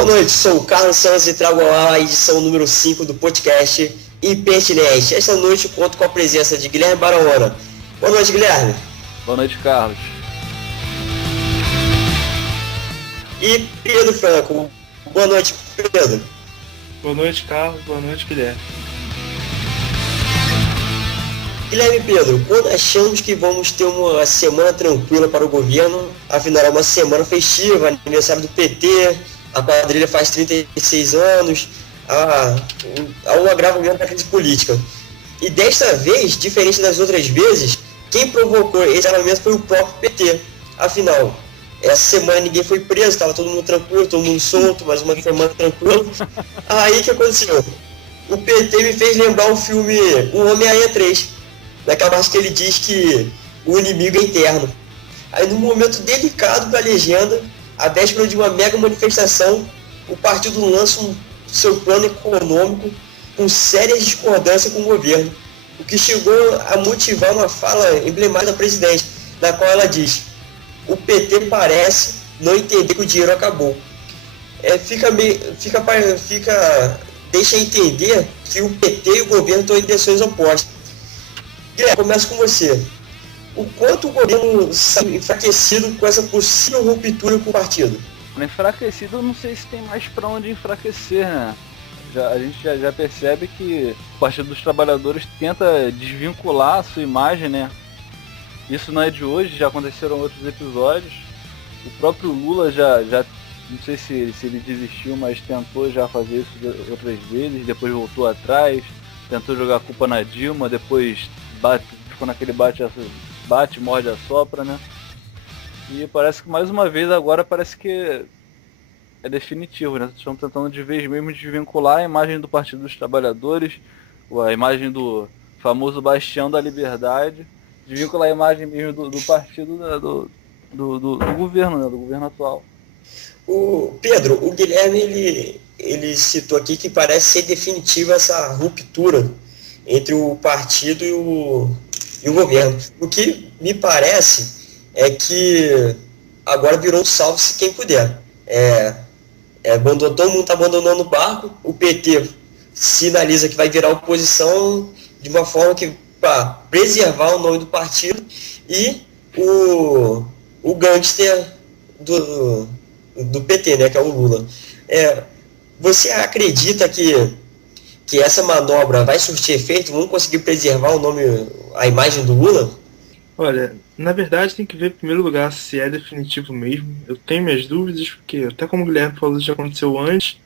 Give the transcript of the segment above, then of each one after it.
Boa noite, sou o Carlos Santos e trago a edição número 5 do podcast Impertinente. Esta noite eu conto com a presença de Guilherme Barahona. Boa noite, Guilherme. Boa noite, Carlos. E Pedro Franco. Boa noite, Pedro. Boa noite, Carlos. Boa noite, Guilherme. Guilherme e Pedro, quando achamos que vamos ter uma semana tranquila para o governo, afinal é uma semana festiva, aniversário do PT, a quadrilha faz 36 anos, há um agravamento da crise política. E desta vez, diferente das outras vezes, quem provocou esse agravamento foi o próprio PT. Afinal, essa semana ninguém foi preso, estava todo mundo tranquilo, todo mundo solto, mais uma semana tranquila. Aí o que aconteceu? O PT me fez lembrar o filme O Homem-Aranha 3. Naquela parte que ele diz que o inimigo é eterno. Aí num momento delicado para a legenda, à véspera de uma mega manifestação, o partido lança seu plano econômico com sérias discordâncias com o governo, o que chegou a motivar uma fala emblemática da presidente, na qual ela diz: o PT parece não entender que o dinheiro acabou. Deixa entender que o PT e o governo estão em direções opostas. Guilherme, começo com você. O quanto o governo saiu enfraquecido com essa possível ruptura com o partido? Enfraquecido, eu não sei se tem mais para onde enfraquecer, né? A gente já percebe que o Partido dos Trabalhadores tenta desvincular a sua imagem, né? Isso não é de hoje, já aconteceram outros episódios. O próprio Lula já não sei se ele desistiu, mas tentou já fazer isso outras vezes, depois voltou atrás, tentou jogar a culpa na Dilma, depois ficou naquele bate, morde, assopra, né? E parece que mais uma vez agora parece que é definitivo, né? Estão tentando de vez mesmo desvincular a imagem do Partido dos Trabalhadores, a imagem do famoso Bastião da Liberdade, desvincular a imagem mesmo do partido do governo, né? Do governo atual. O Pedro, o Guilherme ele citou aqui que parece ser definitiva essa ruptura entre o partido e o governo. O que me parece é que agora virou salve-se quem puder. Todo mundo está abandonando o barco, o PT sinaliza que vai virar oposição de uma forma que para preservar o nome do partido, e o gangster do PT, né, que é o Lula. Você acredita que essa manobra vai surtir efeito? Vamos conseguir preservar o nome, a imagem do Lula? Olha, na verdade tem que ver em primeiro lugar se é definitivo mesmo. Eu tenho minhas dúvidas, porque até como o Guilherme falou, isso já aconteceu antes.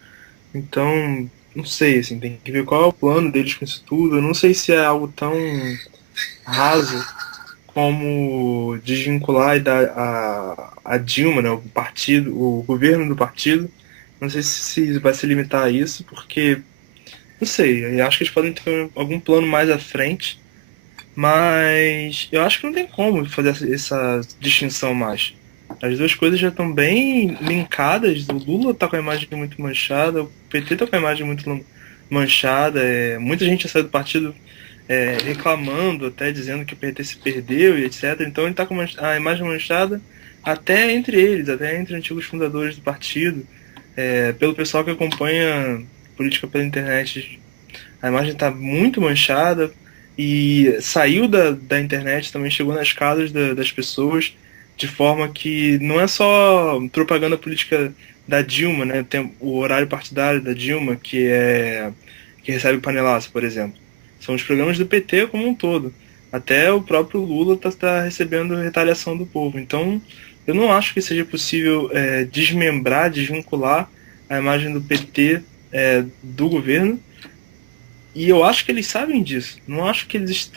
Então, não sei, assim, tem que ver qual é o plano deles com isso tudo. Eu não sei se é algo tão raso como desvincular e dar a Dilma, né, o governo do partido. Não sei se vai se limitar a isso, porque não sei, eu acho que eles podem ter algum plano mais à frente, mas eu acho que não tem como fazer essa distinção mais. As duas coisas já estão bem linkadas. O Lula tá com a imagem muito manchada, o PT tá com a imagem muito manchada, muita gente já saiu do partido reclamando, até dizendo que o PT se perdeu e etc. Então ele tá com a imagem manchada até entre eles, até entre antigos fundadores do partido, pelo pessoal que acompanha política pela internet. A imagem está muito manchada e saiu da internet, também chegou nas casas das pessoas, de forma que não é só propaganda política da Dilma, né? Tem o horário partidário da Dilma, que recebe panelaço, por exemplo. São os programas do PT como um todo. Até o próprio Lula está recebendo retaliação do povo. Então, eu não acho que seja possível desvincular a imagem do PT do governo. E eu acho que eles sabem disso. Não acho que eles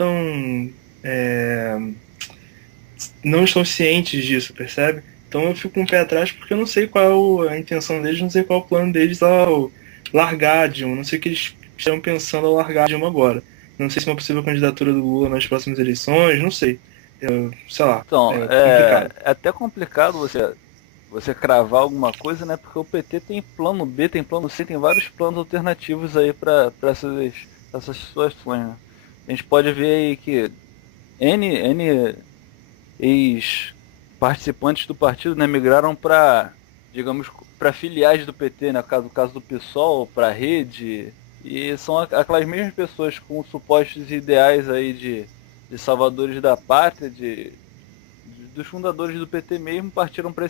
não estão cientes disso, percebe? Então eu fico com o pé atrás porque eu não sei qual é a intenção deles, não sei qual é o plano deles ao largar a Dilma. Não sei o que eles estão pensando ao largar a Dilma agora. Não sei se é uma possível candidatura do Lula nas próximas eleições, não sei. Sei lá. Então, é até complicado você cravar alguma coisa, né? Porque o PT tem plano B, tem plano C, tem vários planos alternativos aí para essas situações, né? A gente pode ver aí que N ex-participantes do partido, né, migraram para digamos, para filiais do PT, né? No caso do PSOL, para a Rede, e são aquelas mesmas pessoas com supostos ideais aí de salvadores da pátria, dos fundadores do PT mesmo, partiram para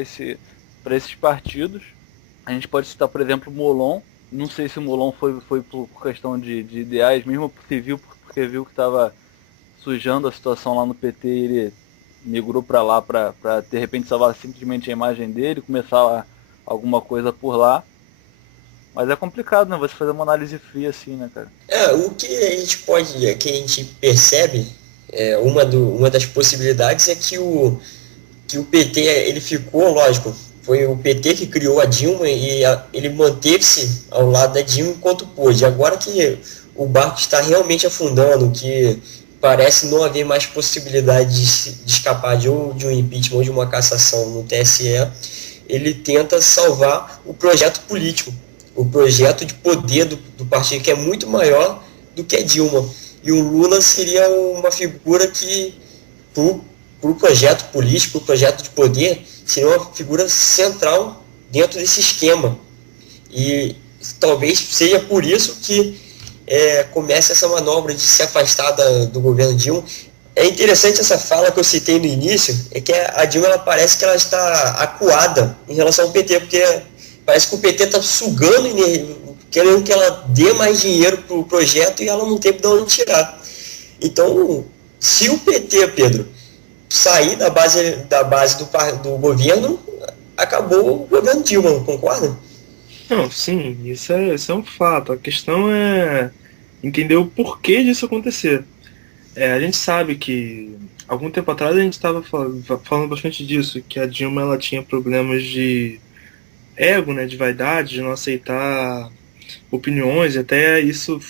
esses partidos. A gente pode citar, por exemplo, o Molon. Não sei se o Molon foi por questão de ideais, mesmo porque viu que estava sujando a situação lá no PT, ele migrou para lá para de repente salvar simplesmente a imagem dele, começar alguma coisa por lá. Mas é complicado, né? Você fazer uma análise fria assim, né, cara? O que a gente que a gente percebe, uma das possibilidades é que o PT, ele ficou, lógico, foi o PT que criou a Dilma e ele manteve-se ao lado da Dilma enquanto pôde. Agora que o barco está realmente afundando, que parece não haver mais possibilidade de escapar de um impeachment ou de uma cassação no TSE, ele tenta salvar o projeto político, o projeto de poder do partido, que é muito maior do que a Dilma. E o Lula seria uma figura que, para o projeto político, o projeto de poder, seria uma figura central dentro desse esquema. E talvez seja por isso que começa essa manobra de se afastar do governo Dilma. É interessante essa fala que eu citei no início, é que a Dilma, ela parece que ela está acuada em relação ao PT, porque parece que o PT está sugando, querendo que ela dê mais dinheiro para o projeto e ela não tem de onde tirar. Então, se o PT, Pedro, sair da base do governo, acabou o governo Dilma, concorda? Não, sim, isso é um fato. A questão é entender o porquê disso acontecer. A gente sabe que, algum tempo atrás, a gente estava falando bastante disso, que a Dilma, ela tinha problemas de ego, né, de vaidade, de não aceitar opiniões, e até isso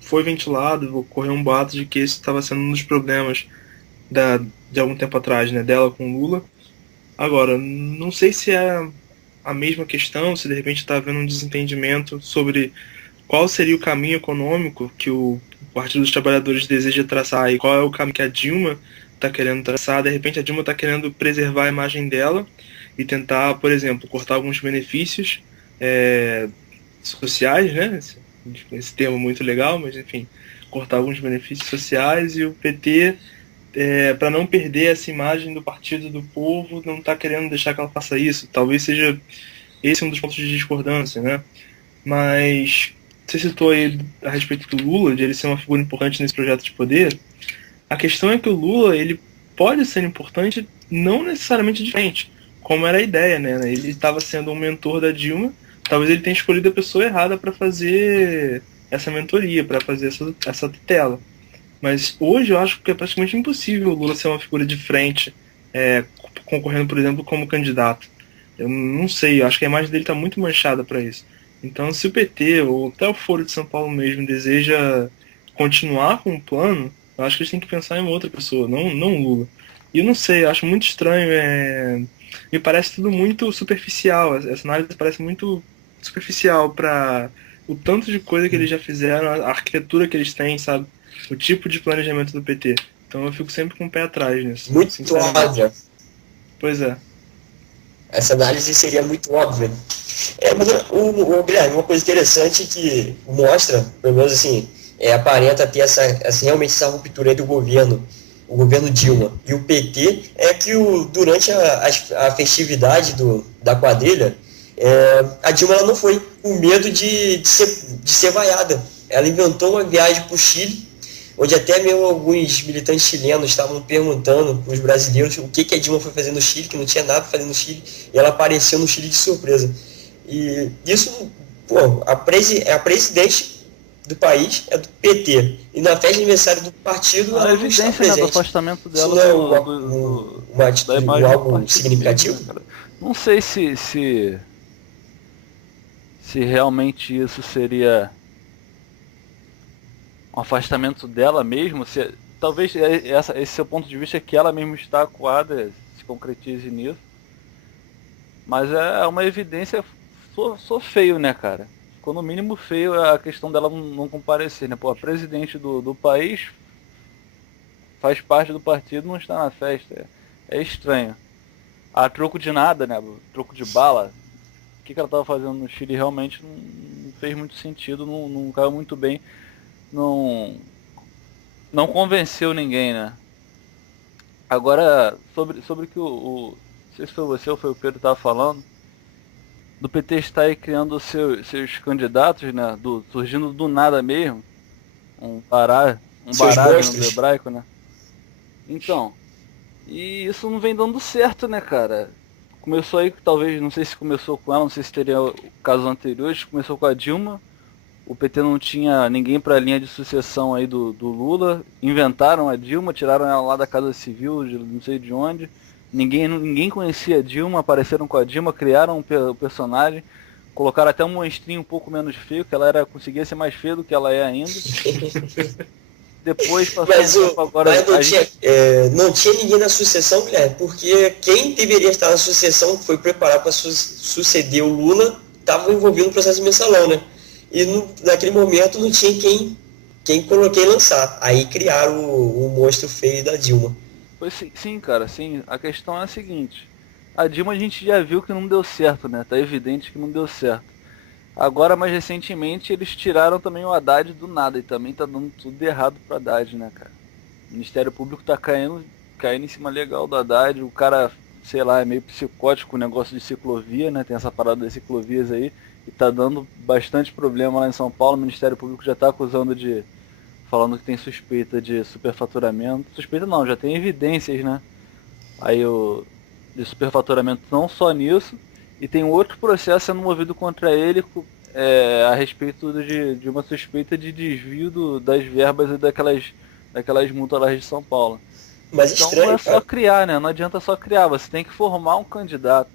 foi ventilado, ocorreu um boato de que esse estava sendo um dos problemas de algum tempo atrás, né, dela com o Lula. Agora, não sei se é a mesma questão, se de repente está havendo um desentendimento sobre qual seria o caminho econômico que o Partido dos Trabalhadores deseja traçar e qual é o caminho que a Dilma está querendo traçar. De repente a Dilma está querendo preservar a imagem dela e tentar, por exemplo, cortar alguns benefícios sociais, né? Esse termo muito legal, mas enfim, cortar alguns benefícios sociais, e o PT, para não perder essa imagem do partido do povo, não está querendo deixar que ela faça isso. Talvez seja esse um dos pontos de discordância, né? Mas você citou aí a respeito do Lula, de ele ser uma figura importante nesse projeto de poder. A questão é que o Lula, ele pode ser importante não necessariamente de frente, como era a ideia, né? Ele estava sendo um mentor da Dilma, talvez ele tenha escolhido a pessoa errada para fazer essa mentoria, para fazer essa tutela. Mas hoje eu acho que é praticamente impossível o Lula ser uma figura de frente, concorrendo, por exemplo, como candidato. Eu não sei, eu acho que a imagem dele está muito manchada para isso. Então, se o PT, ou até o Foro de São Paulo mesmo, deseja continuar com o plano, eu acho que eles têm que pensar em uma outra pessoa, não o Lula. E eu não sei, eu acho muito estranho, me parece tudo muito superficial, essa análise parece muito superficial para o tanto de coisa que eles já fizeram, a arquitetura que eles têm, sabe? O tipo de planejamento do PT. Então eu fico sempre com o pé atrás nisso. Muito óbvia. Pois é. Essa análise seria muito óbvia. Mas o Guilherme, uma coisa interessante que mostra, pelo menos assim, aparenta ter realmente essa ruptura entre o governo Dilma e o PT, é que durante a festividade da quadrilha, a Dilma, ela não foi com medo de ser vaiada. Ela inventou uma viagem para o Chile, onde até mesmo alguns militantes chilenos estavam perguntando para os brasileiros o que a Dilma foi fazer no Chile, que não tinha nada para fazer no Chile, e ela apareceu no Chile de surpresa. E isso, a presidente do país é do PT, e na festa de aniversário do partido ela não está presente. Do afastamento dela isso não é uma atitude, algo significativo? Mesmo, não sei se realmente isso seria um afastamento dela mesmo, talvez esse seu ponto de vista é que ela mesmo está acuada, se concretize nisso, mas é uma evidência, sou feio, né, cara? Ficou no mínimo feio a questão dela não comparecer, né? A presidente do país faz parte do partido, não está na festa, é estranho. a troco de nada, né? Troco de bala. O que ela estava fazendo no Chile realmente não fez muito sentido, não caiu muito bem, não, não convenceu ninguém, né? Agora, sobre o que não sei se foi você ou foi o Pedro que estava falando, do PT estar aí criando seus candidatos, né? Surgindo do nada mesmo, um Seus baralho no monstros. hebraico, né? Então, e isso não vem dando certo, né, cara? Começou aí, talvez, não sei se começou com ela, não sei se teria casos anteriores, começou com a Dilma, o PT não tinha ninguém para a linha de sucessão aí do Lula, inventaram a Dilma, tiraram ela lá da Casa Civil, de não sei de onde, ninguém conhecia a Dilma, apareceram com a Dilma, criaram o personagem, colocaram até um monstrinho um pouco menos feio, que ela conseguia ser mais feia do que ela é ainda. Depois passou um tempo agora. Mas não tinha ninguém na sucessão, Guilherme, porque quem deveria estar na sucessão, que foi preparado para suceder o Lula, estava envolvido no processo de mensalão, né? E naquele momento não tinha quem lançar. Aí criaram o monstro feio da Dilma. Pois sim, cara, sim. A questão é a seguinte. A Dilma a gente já viu que não deu certo, né? Tá evidente que não deu certo. Agora, mais recentemente, eles tiraram também o Haddad do nada. E também tá dando tudo errado pro Haddad, né, cara? O Ministério Público tá caindo em cima legal do Haddad. O cara, sei lá, é meio psicótico o negócio de ciclovia, né? Tem essa parada das ciclovias aí. E tá dando bastante problema lá em São Paulo. O Ministério Público já tá acusando falando que tem suspeita de superfaturamento. Suspeita não, já tem evidências, né? Aí de superfaturamento não só nisso, e tem outro processo sendo movido contra ele a respeito de uma suspeita de desvio das verbas e daquelas multas lá de São Paulo. Mas Então estranho, não é só cara. criar, né? Não adianta só criar, você tem que formar um candidato.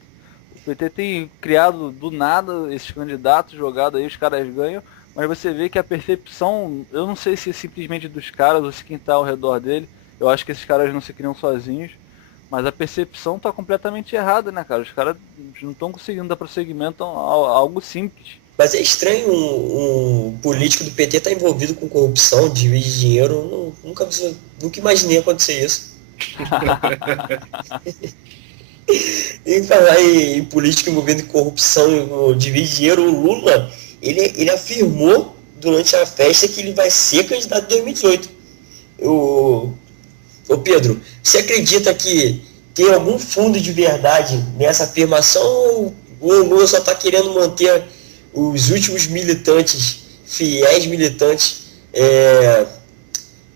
O PT tem criado do nada esses candidatos, jogado aí, os caras ganham, mas você vê que a percepção, eu não sei se é simplesmente dos caras ou se quem está ao redor dele, eu acho que esses caras não se criam sozinhos, mas a percepção está completamente errada, né, cara? Os caras não estão conseguindo dar prosseguimento a algo simples. Mas é estranho um político do PT estar envolvido com corrupção, divide dinheiro. Eu nunca imaginei acontecer isso. Em falar em político envolvendo corrupção, divide dinheiro, o Lula, ele afirmou durante a festa que ele vai ser candidato em 2018. Ô Pedro, você acredita que tem algum fundo de verdade nessa afirmação ou o Lula só está querendo manter os últimos militantes, fiéis militantes,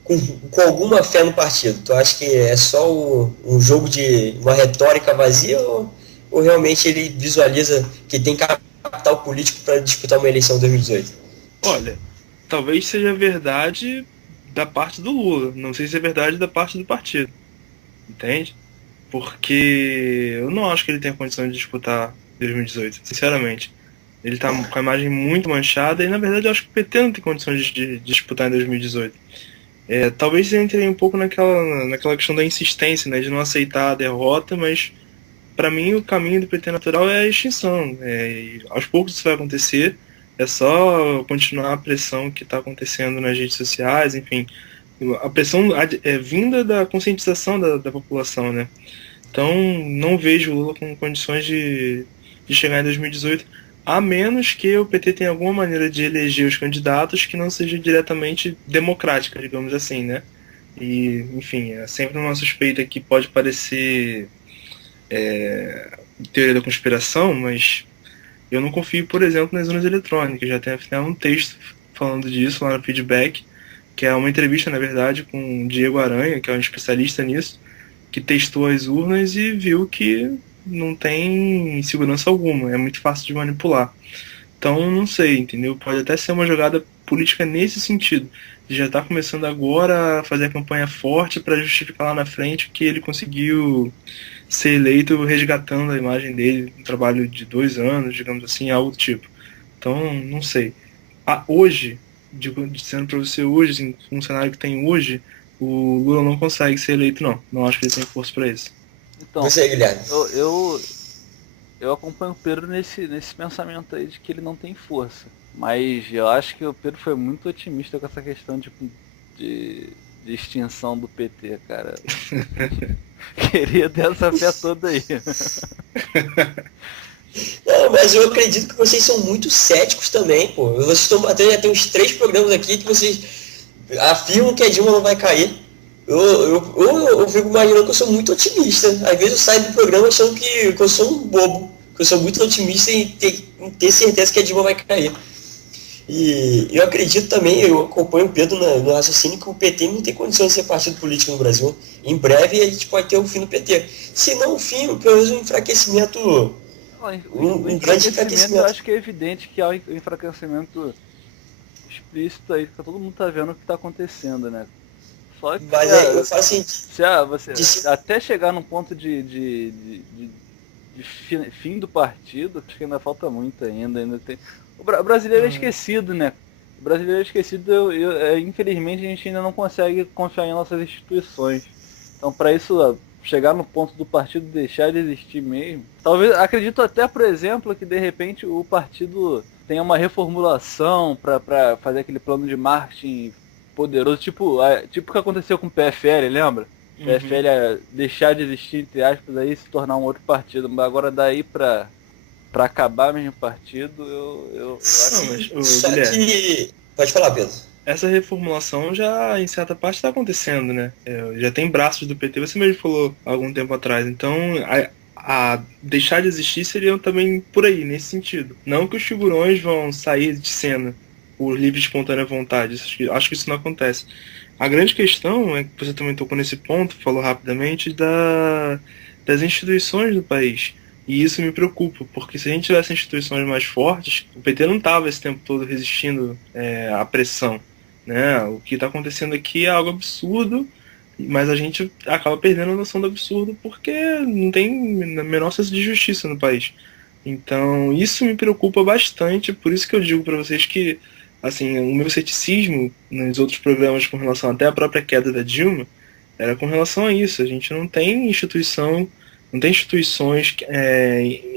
com alguma fé no partido? Tu acha que é só um jogo de uma retórica vazia ou realmente ele visualiza que tem capital político para disputar uma eleição em 2018? Olha, talvez seja verdade da parte do Lula, não sei se é verdade da parte do partido, entende? Porque eu não acho que ele tenha condição de disputar 2018, sinceramente. Ele tá com a imagem muito manchada e, na verdade, eu acho que o PT não tem condições de disputar em 2018. Talvez entre um pouco naquela questão da insistência, né, de não aceitar a derrota, mas para mim o caminho do PT natural é a extinção. E aos poucos isso vai acontecer, é só continuar a pressão que está acontecendo nas redes sociais, enfim. A pressão é vinda da conscientização da população, né? Então não vejo o Lula com condições de chegar em 2018, a menos que o PT tenha alguma maneira de eleger os candidatos que não seja diretamente democrática, digamos assim, né? E, enfim, é sempre uma suspeita que pode parecer teoria da conspiração, mas eu não confio, por exemplo, nas urnas eletrônicas. Já tem afinal um texto falando disso lá no Feedback, que é uma entrevista, na verdade, com o Diego Aranha, que é um especialista nisso, que testou as urnas e viu que não tem segurança alguma, é muito fácil de manipular. Então, não sei, entendeu? Pode até ser uma jogada política nesse sentido, de já estar começando agora a fazer a campanha forte para justificar lá na frente que ele conseguiu ser eleito resgatando a imagem dele, um trabalho de 2 anos, digamos assim, algo do tipo. Então, não sei. Hoje, dizendo para você hoje, assim, um cenário que tem hoje, o Lula não consegue ser eleito, não. Não acho que ele tem força para isso. Então, Você, Guilherme. eu acompanho o Pedro nesse pensamento aí de que ele não tem força. Mas eu acho que o Pedro foi muito otimista com essa questão de de extinção do PT, cara. Queria ter essa fé toda aí. Não, mas eu acredito que vocês são muito céticos também, pô. Vocês estão batendo, já tem uns 3 programas aqui que vocês afirmam que a Dilma não vai cair. Eu fico imaginando que eu sou muito otimista. Às vezes eu saio do programa achando que eu sou um bobo, que eu sou muito otimista em ter certeza que a Dilma vai cair. E eu acredito também, eu acompanho o Pedro no raciocínio que o PT não tem condições de ser partido político no Brasil. Em breve a gente pode ter o fim do PT. Se não o fim, pelo menos um enfraquecimento, O grande enfraquecimento, enfraquecimento. eu acho que é evidente que há um enfraquecimento explícito aí, que todo mundo tá vendo o que tá acontecendo, né? Só que Mas eu falo assim, você até chegar num ponto de fim do partido, acho que ainda falta muito ainda tem. O brasileiro é esquecido, né? O brasileiro é esquecido, infelizmente a gente ainda não consegue confiar em nossas instituições. Então, para isso chegar no ponto do partido deixar de existir mesmo, talvez, acredito até, por exemplo, que de repente o partido tenha uma reformulação para fazer aquele plano de marketing poderoso, tipo o que aconteceu com o PFL, lembra? O PFL é deixar de existir, entre aspas, aí se tornar um outro partido, mas agora daí para acabar mesmo partido, eu acho. Mas, só Guilherme, que... Pode falar, Pedro. essa reformulação já, em certa parte, está acontecendo, né? Já tem braços do PT, você mesmo falou há algum tempo atrás. Então, a deixar de existir seriam também por aí, nesse sentido. Não que os figurões vão sair de cena por livre e espontânea vontade. Acho que isso não acontece. A grande questão é que você também tocou nesse ponto, falou rapidamente, das instituições do país. E isso me preocupa, porque se a gente tivesse instituições mais fortes, o PT não estava esse tempo todo resistindo à pressão, né? O que está acontecendo aqui é algo absurdo, mas a gente acaba perdendo a noção do absurdo porque não tem a menor senso de justiça no país. Então isso me preocupa bastante, por isso que eu digo para vocês que assim, o meu ceticismo nos outros programas com relação até à própria queda da Dilma era com relação a isso. A gente não tem instituições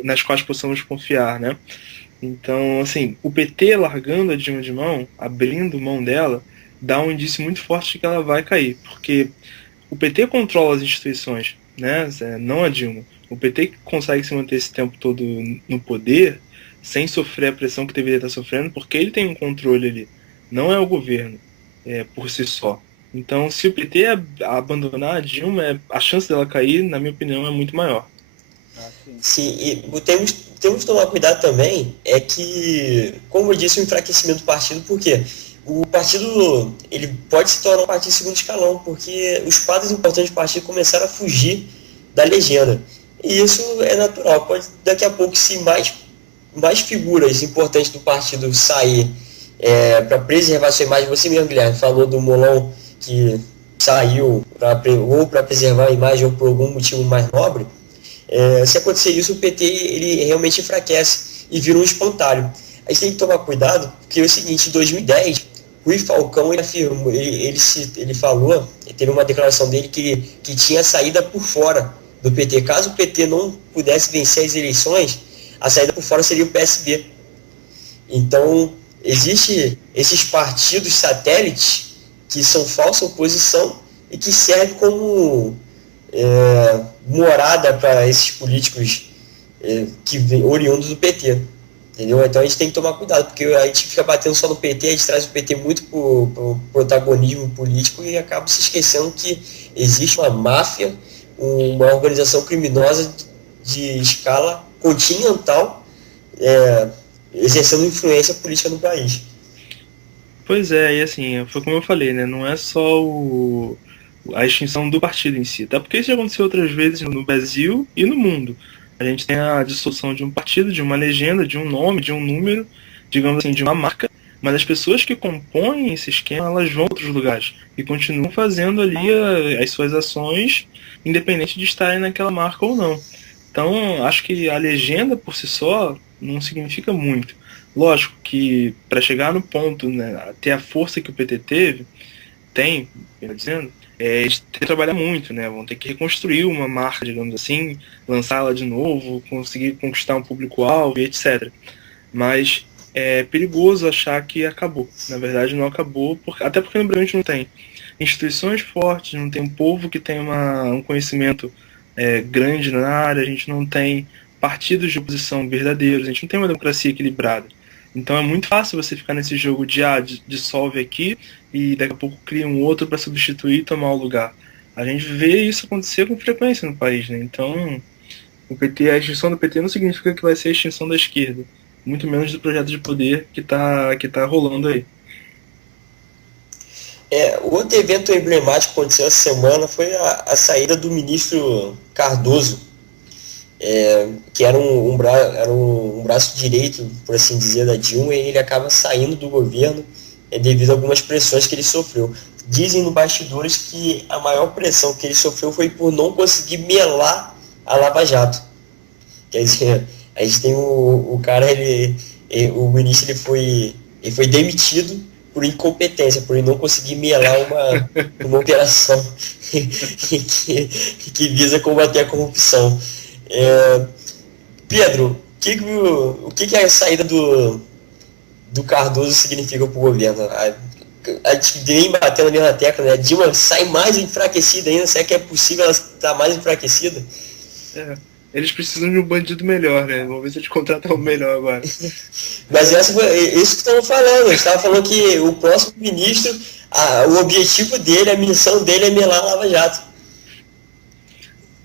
nas quais possamos confiar, né? Então, assim, o PT largando a Dilma de mão, abrindo mão dela, dá um indício muito forte de que ela vai cair, porque o PT controla as instituições, né? Não a Dilma. O PT consegue se manter esse tempo todo no poder sem sofrer a pressão que deveria estar sofrendo, porque ele tem um controle ali. Não é o governo por si só. Então, se o PT abandonar a Dilma, a chance dela cair, na minha opinião, é muito maior. Sim, e temos que tomar cuidado também, é que, como eu disse, o enfraquecimento do partido, porque o partido ele pode se tornar um partido de segundo escalão, porque os quadros importantes do partido começaram a fugir da legenda. E isso é natural. Pode daqui a pouco, se mais figuras importantes do partido sair para preservar sua imagem, você mesmo, Guilherme, falou do Molon que saiu ou para preservar a imagem ou por algum motivo mais nobre. Se acontecer isso, o PT ele realmente enfraquece e vira um espantalho. A gente tem que tomar cuidado, porque é o seguinte, em 2010, Rui Falcão ele afirmou, ele falou, teve uma declaração dele que tinha saída por fora do PT. Caso o PT não pudesse vencer as eleições, a saída por fora seria o PSB. Então, existem esses partidos satélites que são falsa oposição e que servem como morada para esses políticos oriundos do PT. Entendeu? Então a gente tem que tomar cuidado, porque a gente fica batendo só no PT, a gente traz o PT muito pro protagonismo político e acaba se esquecendo que existe uma máfia, uma organização criminosa de escala continental exercendo influência política no país. Pois é, e assim, foi como eu falei, né? Não é só a extinção do partido em si, até porque isso já aconteceu outras vezes no Brasil e no mundo. A gente tem a dissolução de um partido, de uma legenda, de um nome, de um número, digamos assim, de uma marca, mas as pessoas que compõem esse esquema, elas vão a outros lugares e continuam fazendo ali as suas ações, independente de estarem naquela marca ou não. Então, acho que a legenda por si só não significa muito. Lógico que para chegar no ponto, né, ter a força que o PT tem, dizendo, eles têm que trabalhar muito, né? Vão ter que reconstruir uma marca, digamos assim, lançá-la de novo, conseguir conquistar um público-alvo, etc. Mas é perigoso achar que acabou. Na verdade, não acabou, até porque no Brasil a gente não tem instituições fortes, não tem um povo que tem um conhecimento grande na área, a gente não tem partidos de oposição verdadeiros, a gente não tem uma democracia equilibrada. Então é muito fácil você ficar nesse jogo dissolve aqui e daqui a pouco cria um outro para substituir e tomar o lugar. A gente vê isso acontecer com frequência no país, né? Então, a extinção do PT não significa que vai ser a extinção da esquerda, muito menos do projeto de poder que tá rolando aí. Outro evento emblemático que aconteceu essa semana foi a saída do ministro Cardoso, que era um braço direito, por assim dizer, da Dilma, e ele acaba saindo do governo devido a algumas pressões que ele sofreu. Dizem no bastidores que a maior pressão que ele sofreu foi por não conseguir melar a Lava Jato. Quer dizer, a gente tem o cara, o ministro ele foi demitido por incompetência, por ele não conseguir melar uma operação que visa combater a corrupção. Pedro, o que a saída do Cardoso significa para o governo? A gente vem batendo a mesma tecla, né? A Dilma sai mais enfraquecida ainda, será que é possível ela estar mais enfraquecida? Eles precisam de um bandido melhor, né? Vamos ver se eles contratam o melhor agora. Mas isso que estamos falando. A gente estava falando que o próximo ministro, o objetivo dele, a missão dele é melar a Lava Jato.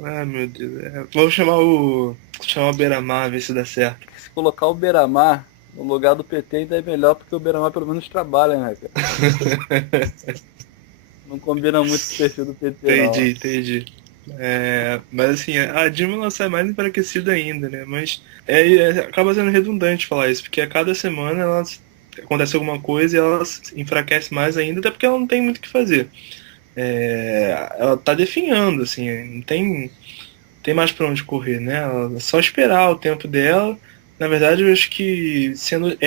Ah, meu Deus. Vamos chamar o Beiramar, ver se dá certo. Se colocar o Beiramar no lugar do PT ainda é melhor, porque o Beiramar pelo menos trabalha, né, cara? Não combina muito com o perfil do PT, Entendi. Mas assim, a Dilma ela sai mais enfraquecida ainda, né? Mas acaba sendo redundante falar isso, porque a cada semana acontece alguma coisa e ela enfraquece mais ainda, até porque ela não tem muito o que fazer. Ela tá definhando, assim, não tem mais pra onde correr, né? É só esperar o tempo dela. Na verdade, eu acho que sendo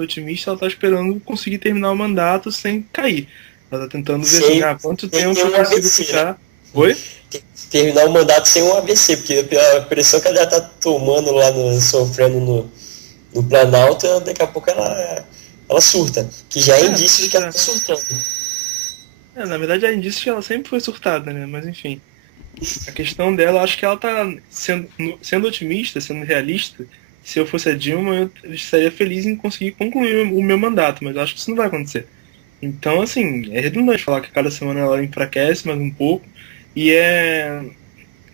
otimista, ela tá esperando conseguir terminar o mandato sem cair. Ela tá tentando ver assim, quanto tempo eu consigo ficar. Oi? Terminar o mandato sem um AVC, porque pela pressão que ela está tomando lá, sofrendo no Planalto, daqui a pouco ela surta, que já é indício de que ela está surtando. Na verdade é indício de que ela sempre foi surtada, né? Mas enfim. A questão dela, acho que ela tá sendo otimista, sendo realista. Se eu fosse a Dilma, eu estaria feliz em conseguir concluir o meu mandato, mas eu acho que isso não vai acontecer. Então, assim, é redundante falar que cada semana ela enfraquece mais um pouco. E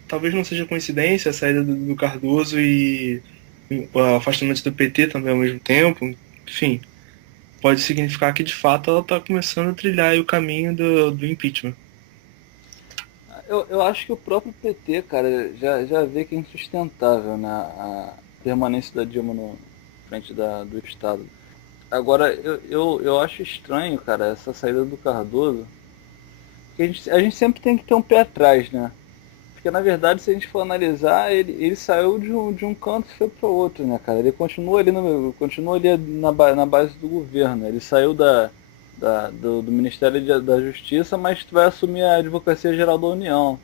talvez não seja coincidência a saída do Cardoso e o afastamento do PT também ao mesmo tempo. Enfim, pode significar que de fato ela está começando a trilhar aí o caminho do impeachment. Eu acho que o próprio PT, cara, já vê que é insustentável, né, a permanência da Dilma no frente do Estado. Agora, eu acho estranho, cara, essa saída do Cardoso. Porque a gente sempre tem que ter um pé atrás, né? Porque na verdade, se a gente for analisar, ele saiu de um canto e foi para o outro, né, cara? Ele continua ali, na base do governo. Ele saiu do Ministério da Justiça, mas vai assumir a Advocacia Geral da União.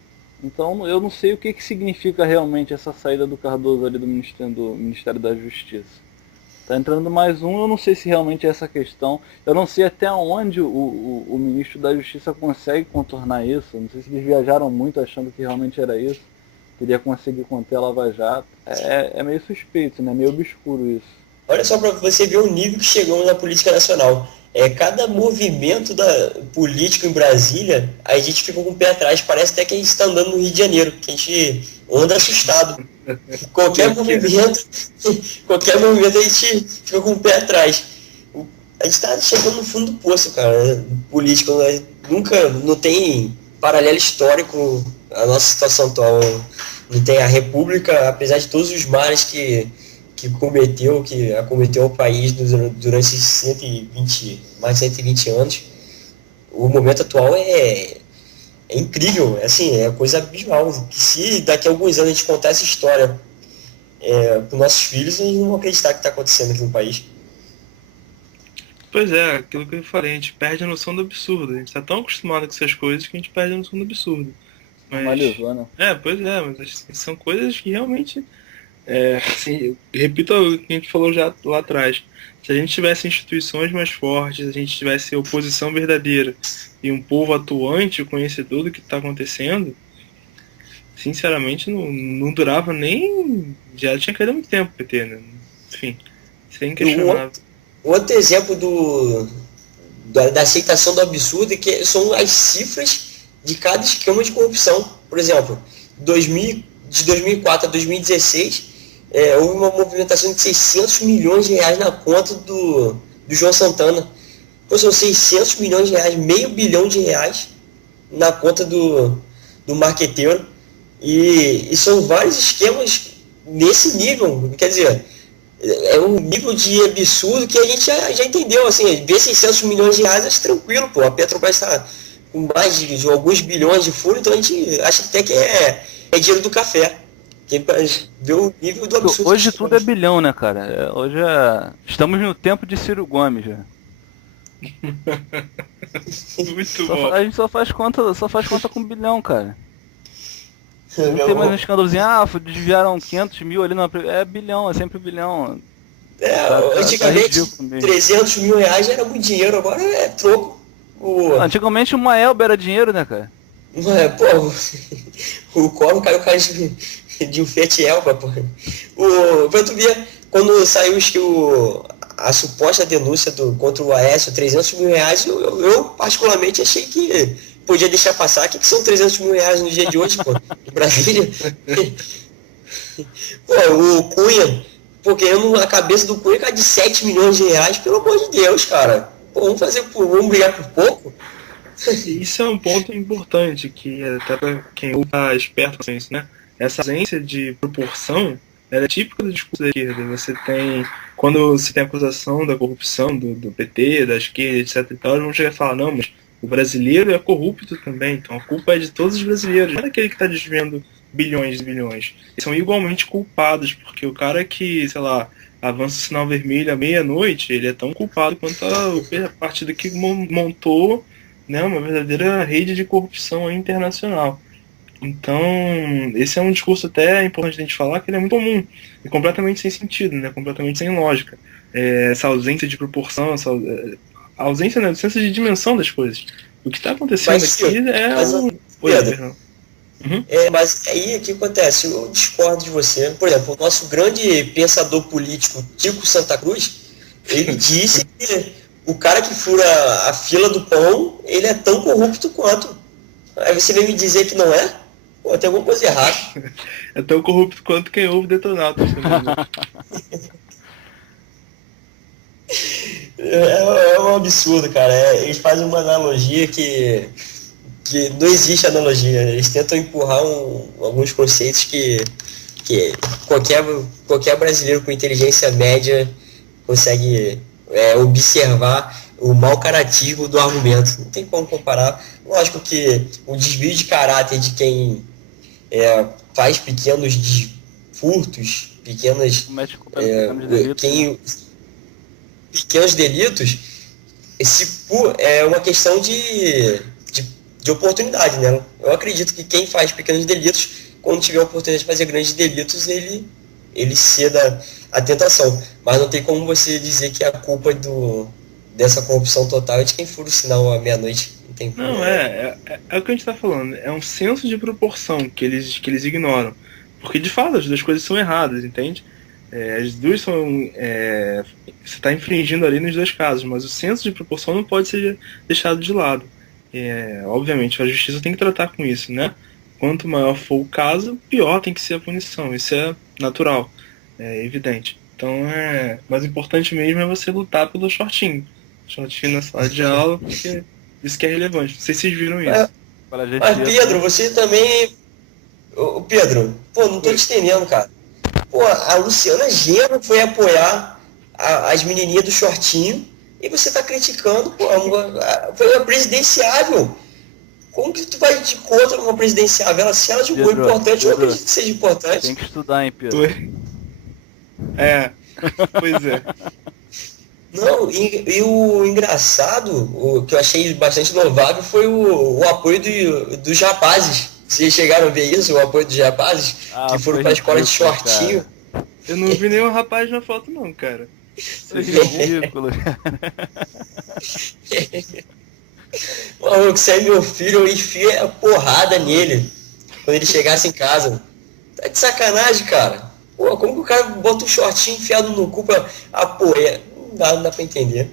Então eu não sei o que significa realmente essa saída do Cardoso ali do Ministério da Justiça. Tá entrando mais um, eu não sei se realmente é essa questão. Eu não sei até onde o ministro da Justiça consegue contornar isso. Não sei se eles viajaram muito achando que realmente era isso. Queria conseguir conter a Lava Jato. É meio suspeito, né? Meio obscuro isso. Olha só para você ver o nível que chegamos na política nacional. Cada movimento político em Brasília, a gente fica com o pé atrás. Parece até que a gente está andando no Rio de Janeiro, que a gente anda assustado. Qualquer movimento a gente fica com o pé atrás. A gente está chegando no fundo do poço, cara, político. Né? Nunca, não tem paralelo histórico a nossa situação atual. Não tem a República, apesar de todos os males que acometeu o país durante esses mais de 120 anos. O momento atual é incrível, é coisa abismal. Que se daqui a alguns anos a gente contar essa história para os nossos filhos, eles não vão acreditar que está acontecendo aqui no país. Pois é, aquilo que eu falei, a gente perde a noção do absurdo. A gente está tão acostumado com essas coisas que a gente perde a noção do absurdo. Normalizou, né? Pois é, mas são coisas que realmente Assim, repito o que a gente falou já lá atrás. Se a gente tivesse instituições mais fortes, se a gente tivesse oposição verdadeira e um povo atuante, conhecedor do que está acontecendo, sinceramente não durava nem. Já tinha caído há muito tempo o PT, né? Enfim, sem questionar. Outro exemplo da aceitação do absurdo é que são as cifras de cada esquema de corrupção. Por exemplo, de 2004 a 2016, houve uma movimentação de 600 milhões de reais na conta do João Santana. Então, são 600 milhões de reais, meio bilhão de reais na conta do marqueteiro. E são vários esquemas nesse nível. Quer dizer, é um nível de absurdo que a gente já entendeu. Assim, ver 600 milhões de reais é tranquilo, pô. A Petrobras está com mais de alguns bilhões de furo, então a gente acha até que é dinheiro do café. Quem vê o nível do absurdo. Hoje tudo é bilhão, né, cara? Hoje estamos no tempo de Ciro Gomes já. Muito bom. A gente só faz conta com bilhão, cara. Não tem mais um escândalozinho, desviaram 500 mil ali na... É bilhão, é sempre bilhão. Antigamente, 300 mil reais era muito dinheiro, agora é troco. Antigamente uma Elba era dinheiro, né, cara? O Collor caiu de um Fiat Elba, pô. Pra tu ver, quando saiu a suposta denúncia contra o Aécio, 300 mil reais, eu particularmente achei que podia deixar passar. O que são 300 mil reais no dia de hoje, pô? Em Brasília? O Cunha, querendo a cabeça do Cunha cai de 7 milhões de reais, pelo amor de Deus, cara. Pô, vamos brigar por pouco? Isso é um ponto importante, que até para quem está esperto com isso, né? Essa ausência de proporção, ela é típica do discurso da esquerda. Quando você tem a acusação da corrupção do PT, da esquerda, etc e tal, eles vão chegar e falar, não, mas o brasileiro é corrupto também, então a culpa é de todos os brasileiros, não é daquele que está desviando bilhões e bilhões. Eles são igualmente culpados, porque o cara que, sei lá, avança o sinal vermelho à meia-noite, ele é tão culpado quanto a partida que montou, né, uma verdadeira rede de corrupção internacional. Então, esse é um discurso até importante a gente falar, que ele é muito comum e completamente sem sentido, né, completamente sem lógica. Essa ausência de proporção, a ausência, né, do senso de dimensão das coisas. O que está acontecendo mas aí o que acontece? Eu discordo de você. Por exemplo, o nosso grande pensador político, Tico Santa Cruz, ele disse que o cara que fura a fila do pão, ele é tão corrupto quanto. Aí você vem me dizer que não é? Pô, tem alguma coisa errada. É tão corrupto quanto quem ouve Detonautas também, né? É um absurdo, cara. Eles fazem uma analogia que não existe analogia. Eles tentam empurrar alguns conceitos que qualquer brasileiro com inteligência média consegue observar o mau caratismo do argumento. Não tem como comparar. Lógico que o desvio de caráter de quem faz pequenos furtos, pequenos delitos, é uma questão de oportunidade, né? Eu acredito que quem faz pequenos delitos, quando tiver a oportunidade de fazer grandes delitos, ele ceda à tentação. Mas não tem como você dizer que a culpa dessa corrupção total é de quem fura o sinal à meia-noite. Não, é o que a gente está falando. É um senso de proporção que eles ignoram. Porque, de fato, as duas coisas são erradas, entende? As duas são... você está infringindo ali nos dois casos, mas o senso de proporção não pode ser deixado de lado. Obviamente, a justiça tem que tratar com isso, né? Quanto maior for o caso, pior tem que ser a punição. Isso é natural, é evidente. Então, mais importante mesmo é você lutar pelo shortinho. Shortinho na sala de aula, porque isso que é relevante. Não sei se vocês viram isso. Mas, Pedro, você também... Ô, Pedro, não tô te entendendo, cara. A Luciana Genro foi apoiar as menininhas do shortinho e você tá criticando, foi uma presidenciável. Como que tu vai de contra uma presidenciável? Se ela julgou importante, eu acredito que seja importante. Tem que estudar, hein, Pedro? Pois é. Não, e o engraçado, o que eu achei bastante louvável, foi o apoio dos rapazes. Vocês chegaram a ver isso, o apoio dos rapazes, que foram para a escola de shortinho. Eu não vi nenhum rapaz na foto não, cara. É ridículo. Maluco, se é meu filho, eu enfio a porrada nele quando ele chegasse em casa. Tá de sacanagem, cara. Pô, como que o cara bota um shortinho enfiado no cu pra apoiar? Não dá pra entender.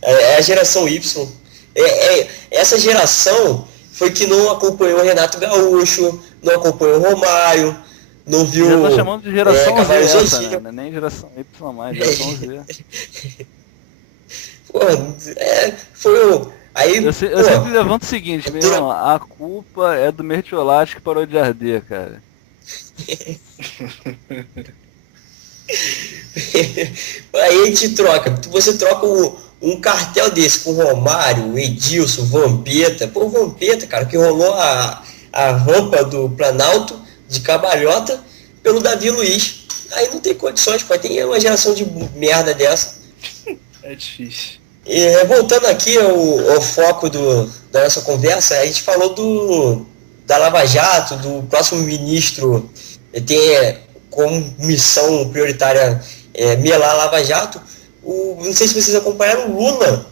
É a geração Y. Essa geração foi que não acompanhou o Renato Gaúcho, não acompanhou o Romário, não viu. Já tá chamando de geração Z Cavaleiros do essa, Zodíaco. né? Nem geração Y mais, geração Z. Pô, foi o. Aí, Eu pô, sempre levanto o seguinte, meu irmão, a culpa é do mertiolate que parou de arder, cara. aí a gente troca. Você troca um cartel desse com o Romário, o Edilson, o Vampeta. Pô, o Vampeta, cara, que rolou a rampa do Planalto de Cabalhota pelo Davi Luiz. Aí não tem condições, pô. Tem uma geração de merda dessa. É difícil. E, voltando aqui ao foco da nossa conversa, a gente falou da Lava Jato, do próximo ministro ter como missão prioritária melar a Lava Jato. Não sei se vocês acompanharam o Lula.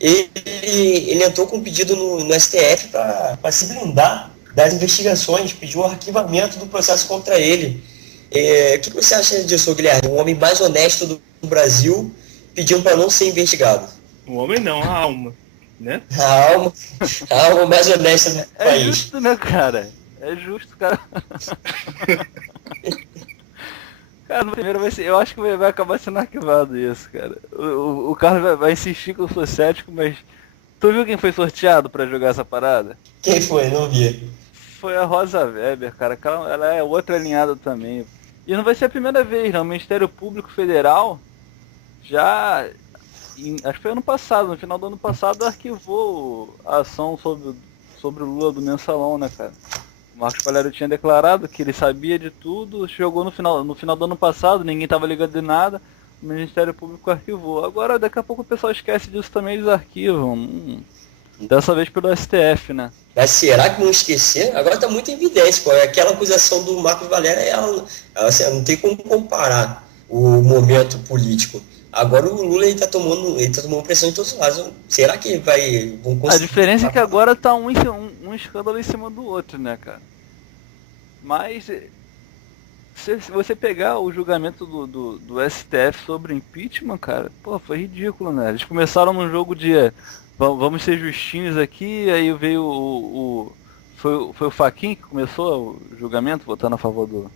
Ele entrou com um pedido no STF para se blindar das investigações, pediu o arquivamento do processo contra ele. O que você acha disso, Guilherme? Um homem mais honesto do Brasil pedindo para não ser investigado. O homem não, a alma, né? A alma mais honesta do É país. justo, né, cara? É justo, cara. Cara, no primeiro vai ser. Eu acho que vai acabar sendo arquivado isso, cara. O Carlos vai insistir que eu sou cético, mas. Tu viu quem foi sorteado pra jogar essa parada? Quem foi? Não vi. Foi a Rosa Weber, cara. Ela é outra alinhada também. E não vai ser a primeira vez, não. O Ministério Público Federal já. Acho que foi ano passado, no final do ano passado, arquivou a ação sobre o Lula do Mensalão, né, cara? O Marcos Valério tinha declarado que ele sabia de tudo, chegou no final do ano passado, ninguém tava ligando de nada, o Ministério Público arquivou. Agora, daqui a pouco o pessoal esquece disso também, eles arquivam. Dessa vez pelo STF, né? Mas será que vão esquecer? Agora está muito em evidência, pô. Aquela acusação do Marcos Valério, ela assim, não tem como comparar o momento político. Agora o Lula ele tá tomando pressão em todos os lados. Será que vão conseguir? A diferença é que agora tá um escândalo em cima do outro, né, cara? Mas se você pegar o julgamento do STF sobre impeachment, cara, pô, foi ridículo, né? Eles começaram num jogo de vamos ser justinhos aqui, aí veio foi o Fachin que começou o julgamento, votando a favor do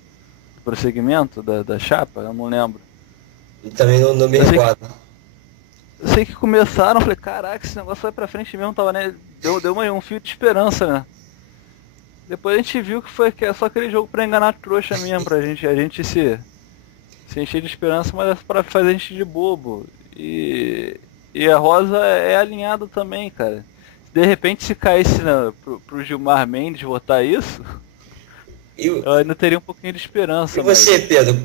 prosseguimento da chapa, eu não lembro. Eu também não me recordo. Eu sei que começaram, falei, caraca, esse negócio vai pra frente mesmo, tava, né? Deu um fio de esperança, né? Depois a gente viu que é só aquele jogo pra enganar trouxa mesmo, a gente se encher de esperança, mas é pra fazer a gente de bobo. E a Rosa é alinhada também, cara. De repente, se caísse pro Gilmar Mendes votar isso, eu ainda teria um pouquinho de esperança. E você, Pedro,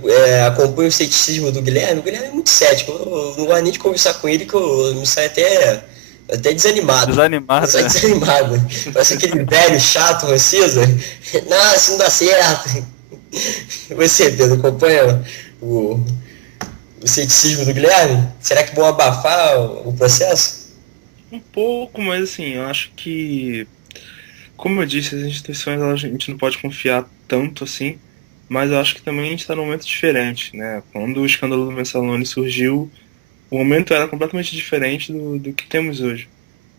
acompanha o ceticismo do Guilherme? O Guilherme é muito cético. Eu não gosto nem de conversar com ele, que eu me saio até desanimado. Desanimado, né? Desanimado. Parece aquele velho chato, César. Não, isso não dá certo. E você, Pedro, acompanha o ceticismo do Guilherme? Será que vão abafar o processo? Um pouco, mas assim, eu acho que, como eu disse, as instituições a gente não pode confiar tanto assim, mas eu acho que também a gente está num momento diferente, né? Quando o escândalo do Mensalone surgiu, o momento era completamente diferente do que temos hoje.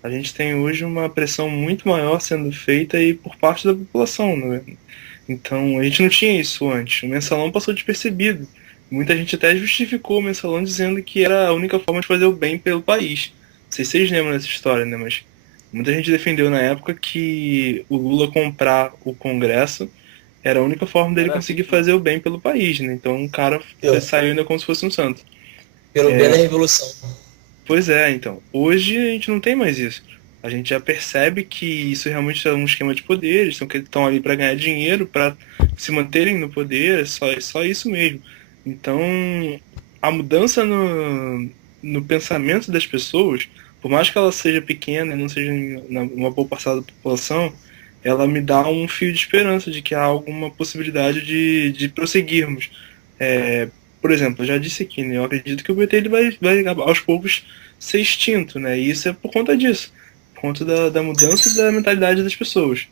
A gente tem hoje uma pressão muito maior sendo feita e por parte da população, né? Então, a gente não tinha isso antes. O Mensalão passou despercebido. Muita gente até justificou o Mensalão dizendo que era a única forma de fazer o bem pelo país. Não sei se vocês lembram dessa história, né? Mas muita gente defendeu na época que o Lula comprar o Congresso era a única forma dele conseguir fazer o bem pelo país, né? Então o cara saiu ainda como se fosse um santo. Pelo bem da revolução. Pois é, então. Hoje a gente não tem mais isso. A gente já percebe que isso realmente é um esquema de poder, eles estão ali para ganhar dinheiro, para se manterem no poder, é só isso mesmo. Então, a mudança no pensamento das pessoas, por mais que ela seja pequena e não seja uma boa parcela da população, ela me dá um fio de esperança de que há alguma possibilidade de prosseguirmos. Por exemplo, eu já disse aqui, né, eu acredito que o PT ele vai aos poucos ser extinto, né, e isso é por conta disso, por conta da mudança da mentalidade das pessoas.